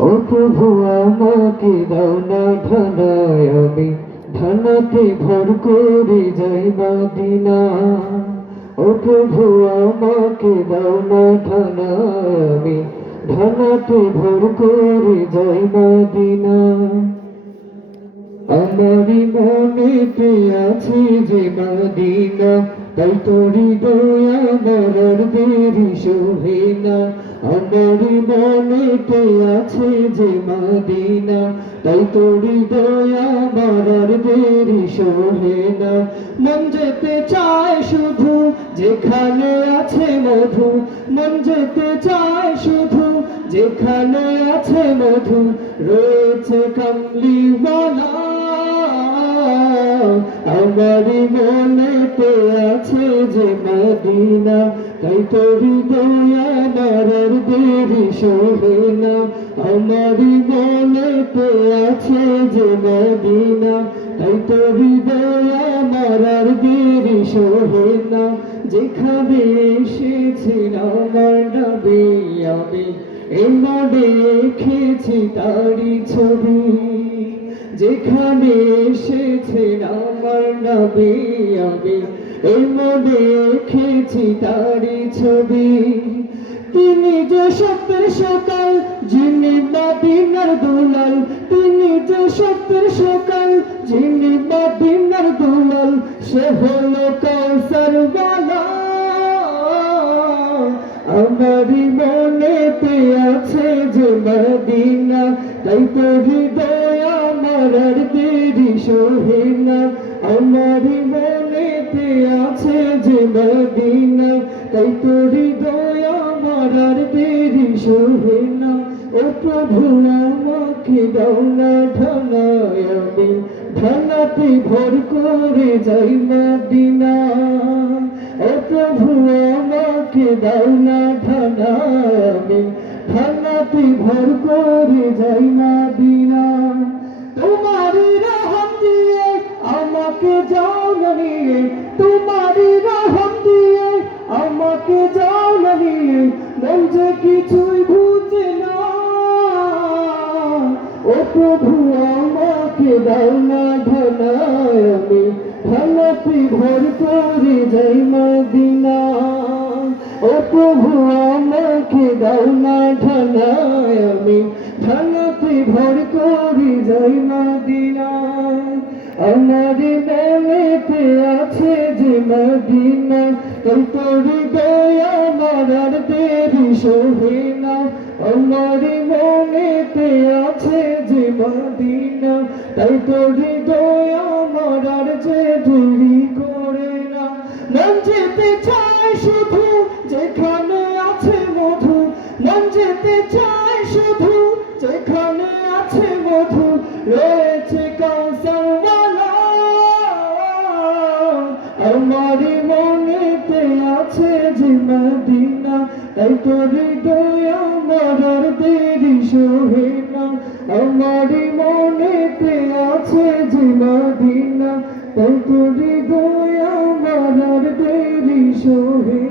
ও প্রভু আমাকে দাও না ঢানায়, আমি ঢানাতে ভর করে যাই মদিনা। ও প্রভু আমাকে দাও না ঢানায়, আমি ঢানাতে ভর করে যাই মদিনা। আমারি মনেতে আছে যে মদিনা, তাই তোর দয়া মরার দেরি সহে না। আমারি মনেতে আছে যে মদিনা, তাই তোর দয়া মরার দেরি সহে না। মন যেতে চায় শুধু যেখানে আছে মধু, মন যেতে চায় শুধু যেখানে আছে মধু, রয়েছে কামলিওয়ালা। আমারি মনেতে আছে যে মদিনা, তাই তোরি দয়া মরার দেরি সহে না। আমারি মনেতে আছে যে মদিনা, তাই তোরি দয়া মরার দেরি সহে না। যেখানে এসেছিল আমার নবী, আমি এমন দেখেছি তারি ছবি। যেখানে এসেছেন আমার নবী, আমি এমন দেখেছি তারি ছবি। তিনি যে সত্যের সকাল, যিনি মদিনার দুলাল, তিনি যে সত্যের সকাল, যিনি মদিনার দুলাল, সে হলো কাউসার ওয়ালা। আমারি মনেতে আছে যে মদিনা, তাই তোরি দয়া মরার দেরি সহে না। আমারি মনেতে আছে যে মদিনা, তাই তোরি দয়া মরার দেরি সহে না। ও প্রভু আমাকে দাও না ঢানায়, আমি ঢানাতে ভর করে যাই মদিনা। ও প্রভু আমাকে দাও না ঢানায়, আমি ঢানাতে ভর করে যাই মদিনা। তোমারি রহম দিয়ে আমাকে যাও না নিয়ে, তোমারি রহম দিয়ে আমাকে যাও না নিয়ে, মন যে কিছুই বুঝে না। ও প্রভু আমাকে দাও না ঢানায়, আমি ঢানাতে ভর করে যাই মদিনা। ও প্রভু আমাকে দাও না ঢানায়, আমি ঢানাতে ভর করে যাই মদিনা। আমার মনেতে আছে যে মদিনা, তাই তোর দয়া মরার দেরি সহে না। আমার মনেতে আছে যে মদিনা, তাই তোর দয়া মরার যে দেরি করে না। মন যেতে চায় শুধু যেখানে আছে মধু, মন যেতে চায় শুধু যেখানে আছে মধু, রয়েছে কাউসার ওয়ালা। আমারি মনেতে আছে যে মদিনা, তাই তোরি দয়া মরার দেরি সহে না। আমারি মনেতে আছে যে মদিনা, তাই তোরি দয়া মরার দেরি সহে